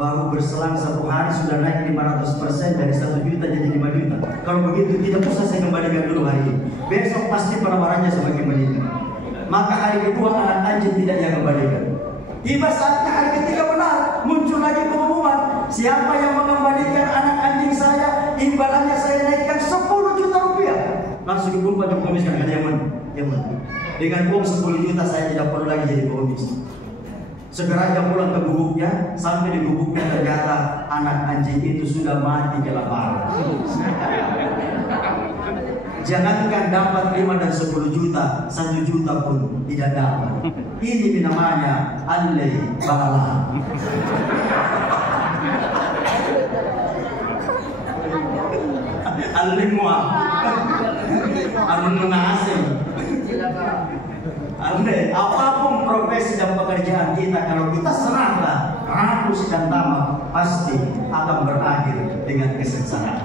Baru berselang 1 hari sudah naik 500% dari 1 juta jadi 5 juta. Kalau begitu tidak usah saya kembalikan dulu hari ini. Besok pasti penawarannya semakin meningkat. Maka hari kedua anak anjing tidak yang kembalikan. Tiba saatnya hari ketiga benar, muncul lagi pengumuman. Siapa yang mengembalikan anak anjing saya, imbalannya saya naikkan 10 juta rupiah. Langsung dikumpul di pengemis kan, ada yang dengan uang 10 juta saya tidak perlu lagi jadi pengemis. Segera dia pulang ke gubuknya. Sampai di gubuknya ternyata anak anjing itu sudah mati kelaparan. Jangankan dapat 5 dan 10 juta, 1 juta pun tidak dapat. Ini namanya alai bala. Alimwa, alunasem. Andai apapun profesi dan pekerjaan kita, kalau kita serakah, rakus dan tamak, pasti akan berakhir dengan kesengsaraan.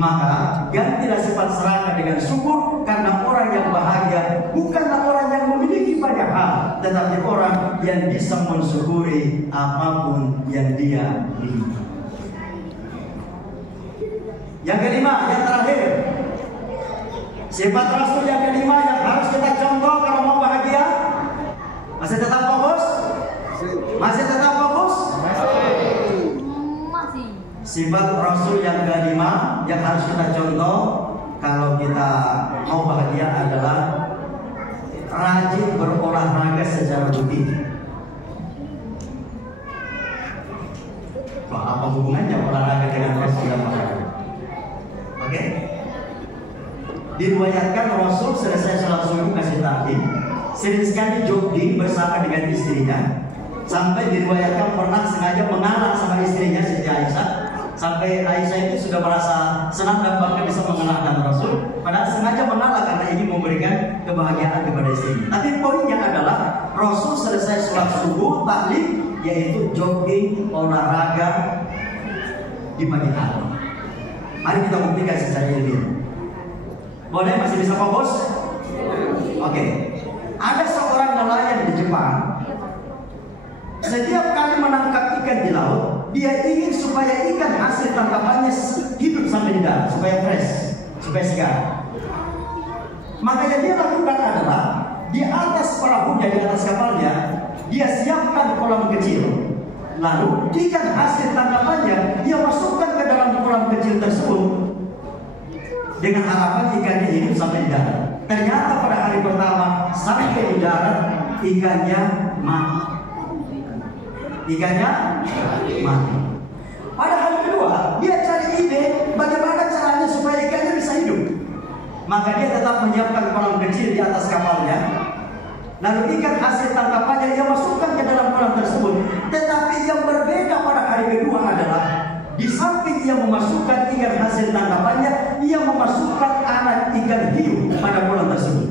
Maka gantilah sifat serakah dengan syukur, karena orang yang bahagia bukanlah orang yang memiliki banyak hal, tetapi orang yang bisa mensyukuri apapun yang dia miliki. Yang kelima, yang terakhir, sifat Rasul yang kelima yang harus kita contoh kalau mau bahagia. Masih tetap fokus? Masih tetap fokus? Sifat Rasul yang kelima yang harus kita contoh kalau kita mau bahagia adalah rajin berolahraga secara rutin. Wah, apa hubungannya olahraga dengan Rasul yang bahagia? Oke? Diriwayatkan Rasul selesai sholat subuh kasih takbir, sering sekali jogging bersama dengan istrinya, sampai diriwayatkan pernah sengaja mengalah sama istrinya Siti Aisyah, sampai Aisyah itu sudah merasa senang dan bangga bisa mengenalkan Rasul. Padahal sengaja mengalah karena ini memberikan kebahagiaan kepada istri. Tapi poinnya adalah Rasul selesai sholat subuh, taklim, yaitu jogging, olahraga di pagi hari. Mari kita buktikan secara ilmiah. Boleh? Masih bisa fokus? Oke. Ada seorang nelayan di Jepang. Setiap kali menangkap ikan di laut, dia ingin supaya ikan hasil tangkapannya hidup sampai di darat, supaya fresh, supaya segar. Maka yang dia lakukan adalah di atas perahunya, di atas kapalnya, dia siapkan kolam kecil. Lalu ikan hasil tangkapannya dia masukkan ke dalam kolam kecil tersebut dengan harapan ikannya hidup sampai di darat. Ternyata pada hari pertama sampai di darat ikannya mati. Ikannya mati. Pada hari kedua dia cari ide bagaimana caranya supaya ikannya bisa hidup. Maka dia tetap menyiapkan kolam kecil di atas kapalnya. Lalu ikan hasil tangkapannya dia masukkan ke dalam kolam tersebut. Tetapi yang berbeda pada hari kedua adalah di samping ia memasukkan ikan hasil tangkapannya, ia memasukkan anak ikan hiu pada kolam tersebut.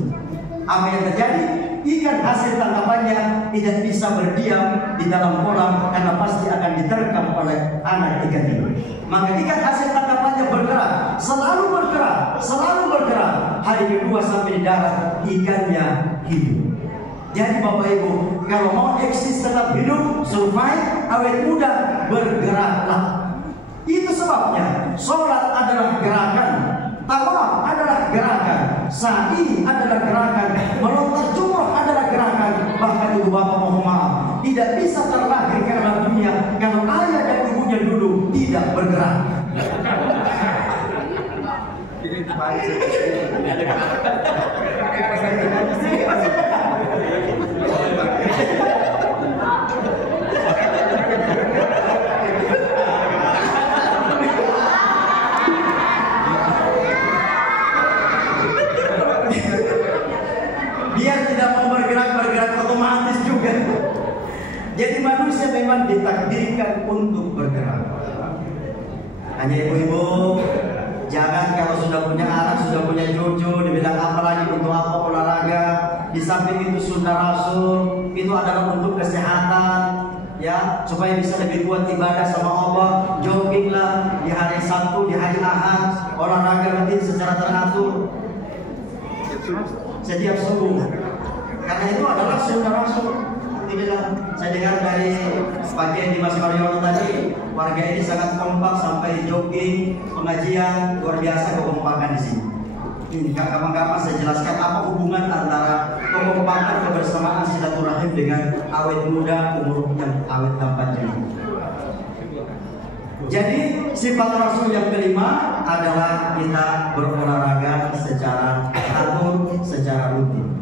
Apa yang terjadi? Ikan hasil tangkapannya tidak bisa berdiam di dalam kolam karena pasti akan diterkam oleh anak ikan hiu. Maka ikan hasil tangkapannya bergerak, selalu bergerak, selalu bergerak. Hari kedua sampai di darat ikannya hidup. Jadi Bapak Ibu, kalau mau eksis tetap hidup, survive, awet muda, bergeraklah. Itu sebabnya sholat adalah gerakan, tawaf adalah gerakan, sa'i adalah gerakan, melontar jumroh adalah gerakan. Bahkan ibu bapak mohon maaf, tidak bisa terlahir ke dalam dunia kalau ayah dan ibunya dulu tidak bergerak. Biar tidak mau bergerak otomatis juga. Jadi manusia memang ditakdirkan untuk bergerak. Hanya ibu-ibu, jangan kalau sudah punya anak, sudah punya cucu, dibilang apa lagi untuk apa olahraga. Di samping itu sunnah Rasul, itu adalah untuk kesehatan, ya, supaya bisa lebih kuat ibadah sama Allah. Jogginglah di hari Sabtu, di hari Ahad, olahraga rutin secara teratur setiap subuh. Karena itu adalah sunnah Rasul. Dibilang, saya dengar dari Pak Dimas Mariono tadi, warga ini sangat kompak sampai jogging, pengajian, luar biasa kekompakan di sini. Ini kapan-kapan saya jelaskan apa hubungan antara kekompakan kebersamaan silaturahim dengan awet muda, umur yang awet dan panjang. Jadi sifat Rasul yang kelima adalah kita berolahraga secara teratur, secara rutin.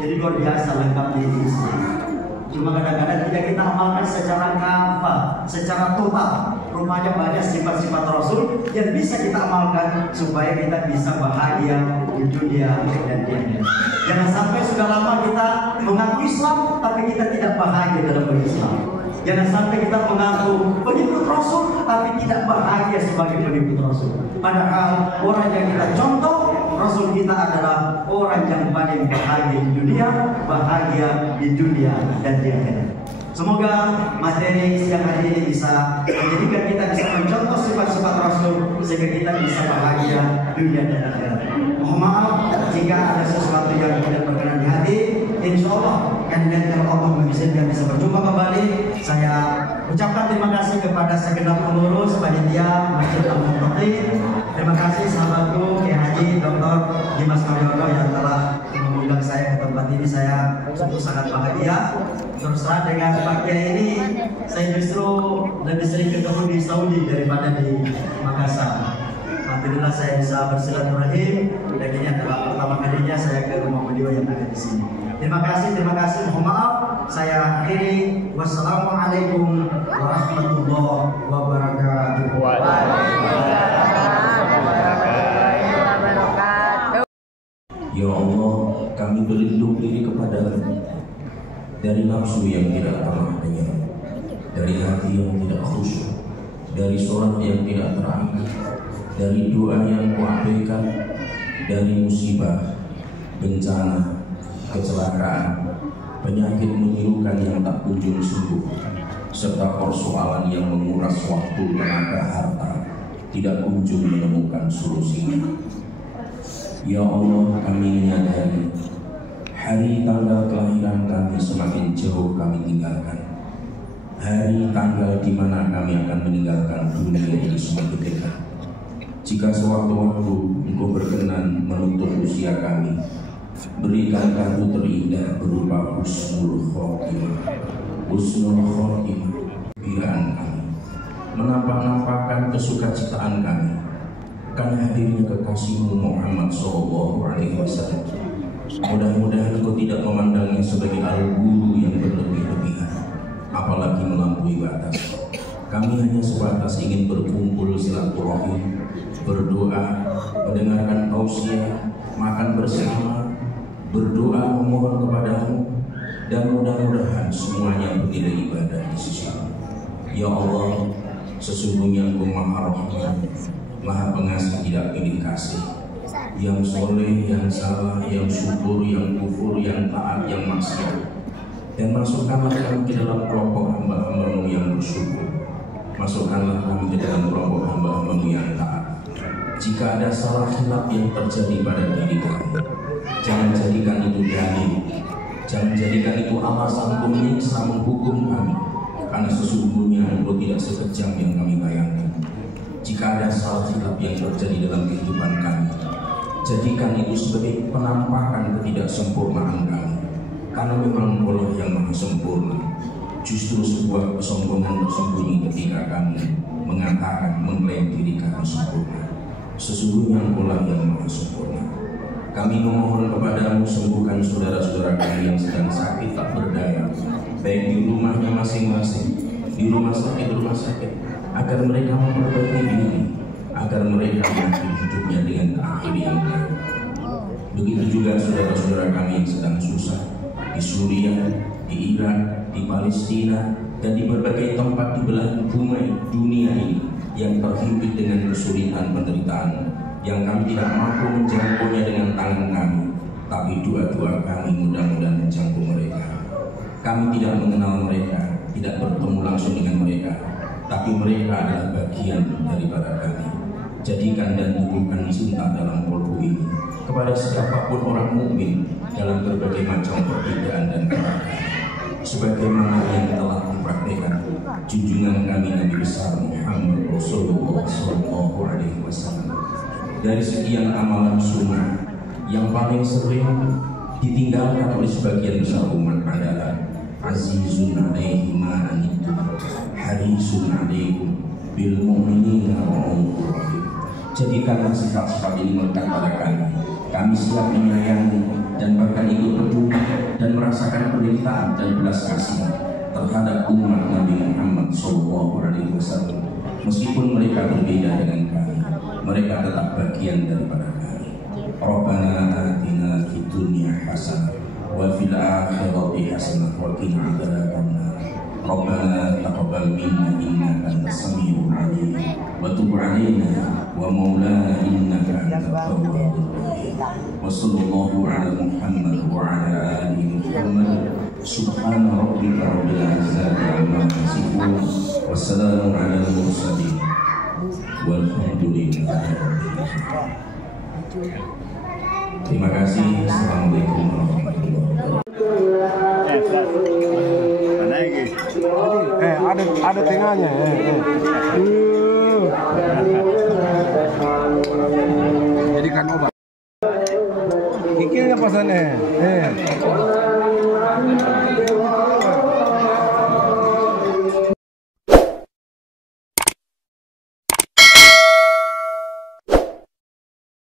Jadi luar biasa lengkapnya di sini. Cuma kadang-kadang tidak kita amalkan secara kafah, secara total. Rupanya banyak sifat-sifat Rasul yang bisa kita amalkan supaya kita bisa bahagia di dunia dan di akhirat. Jangan sampai sudah lama kita mengaku Islam tapi kita tidak bahagia dalam berislam. Jangan sampai kita mengaku pengikut Rasul tapi tidak bahagia sebagai pengikut Rasul. Padahal orang yang kita contoh, Rasul kita adalah orang yang paling bahagia di dunia, bahagia di dunia dan di akhirat. Semoga materi siang hari ini bisa menjadikan kita bisa mencontoh sifat-sifat Rasul sehingga kita bisa bahagia dunia dan akhirat. Mohon maaf jika ada sesuatu yang tidak berkenan di hati. Insya Allah kalau Allah mengizinkan bisa berjumpa kembali. Saya ucapkan terima kasih kepada segenap pengurus panitia Masjid Al-Muttaqin. Terima kasih sahabatku Kiai Haji Dr. Dimas Mariono yang telah mengundang saya ke tempat ini. Saya sungguh sangat bahagia. Terus terang dengan Pak Kiai ini, saya justru lebih sering ketemu di Saudi daripada di Makassar. Alhamdulillah saya bisa bersilaturahim. Dan ini adalah pertama kalinya saya ke rumah beliau yang ada di sini. Terima kasih. Mohon maaf. Saya akhiri. Wassalamualaikum warahmatullahi wabarakatuh. Ya Allah, kami berlindung diri kepada-Mu dari nafsu yang tidak pernah dengar, dari hati yang tidak khusyuk, dari sholat yang tidak terangkat, dari doa yang kuabaikan, dari musibah, bencana, kecelakaan, penyakit memilukan yang tak kunjung sembuh, serta persoalan yang menguras waktu, tenaga, harta, tidak kunjung menemukan solusinya. Ya Allah, kami menyadari hari tanggal kelahiran kami semakin jauh kami tinggalkan. Hari tanggal di mana kami akan meninggalkan dunia ini semakin dekat. Jika sewaktu-waktu Engkau berkenan menutup usia kami, berikan kartu terindah berupa husnul khotimah. Husnul khotimah, kegembiraan kami, menampak-nampakkan kesukacitaan kami karena hadirnya kekasihmu Muhammad SAW. Mudah-mudahan Engkau tidak memandangnya sebagai al-guru yang berlebih-lebihan, apalagi melampaui batas. Kami hanya sebatas ingin berkumpul silaturahim, berdoa, mendengarkan tausiah, makan bersama, berdoa memohon kepadamu, dan mudah-mudahan semuanya bernilai ibadah di sisimu. Ya Allah, sesungguhnya Engkau Maha Rahman, Maha Pengasih, tidak pilih kasih, yang soleh, yang salah, yang syukur, yang kufur, yang taat, yang maksiat. Dan masukkanlah kami ke dalam kelompok hamba-hambamu yang bersyukur. Masukkanlah kami ke dalam kelompok hamba-hambamu yang taat. Jika ada salah hilaf yang terjadi pada diri kami, jangan jadikan itu dalil, jangan jadikan itu alasan untuk menyiksa, menghukum kami, karena sesungguhnya Engkau tidak sekejam yang kami bayangkan. Jika ada salah hilaf yang terjadi dalam kehidupan kami, jadikan itu sebagai penampakan ketidaksempurnaan kami, karena memang Allah yang maha sempurna. Justru sebuah kesombongan tersembunyi ketika kami mengatakan, mengklaim diri kami sempurna. Sesungguhnya Engkau yang maha sempurna. Kami memohon kepadamu, sembuhkan saudara-saudara kami yang sedang sakit tak berdaya, baik di rumahnya masing-masing, di rumah sakit, agar mereka memperbaiki diri, agar mereka mengakhiri hidupnya dengan akhir yang baik. Begitu juga saudara-saudara kami yang sedang susah di Suriah, di Irak, di Palestina, dan di berbagai tempat di belahan bumi dunia ini yang terhimpit dengan kesulitan penderitaan, yang kami tidak mampu menjangkaunya dengan tangan kami, tapi doa-doa kami mudah-mudahan menjangkau mereka. Kami tidak mengenal mereka, tidak bertemu langsung dengan mereka, tapi mereka adalah bagian daripada kami. Jadikan dan tumbuhkan cinta dalam kolbu ini kepada siapapun orang mukmin dalam berbagai macam perbedaan dan keragaman, sebagaimana yang telah mempraktikkan junjungan kami Nabi besar Muhammad Rasulullah SAW. Dari sekian amalan sunnah, yang paling sering ditinggalkan oleh sebagian besar umat adalah azizun alaihi ma anittum harisun alaikum bil mu'minina ra'ufur rahim. Jadikanlah sifat-sifat ini melekat pada kami. Kami siap menyayangi dan bahkan ikut peduli dan merasakan penderitaan dan belas kasihan terhadap umat Nabi Muhammad SAW. Meskipun mereka berbeda dengan kami, mereka tetap bagian daripada kami. Rabbana atina fid dunya hasanah wa fil akhirati hasanah wa qina adzabannar. Rabbana taqabbal minna innaka antas samiul alim wa tub 'alaina wa maulana innaka antat tawwabur rahim. Wa sallallahu ala Muhammad wa ala ali Muhammad. Subhana rabbika rabbil izzati amma yasifun wa salamun ala al-mursalin walhamdulillahi rabbil alamin. Terima kasih. Assalamualaikum warahmatullahi wabarakatuh. Ada tengahnya. Jadikan obat. Kikirnya pasannya.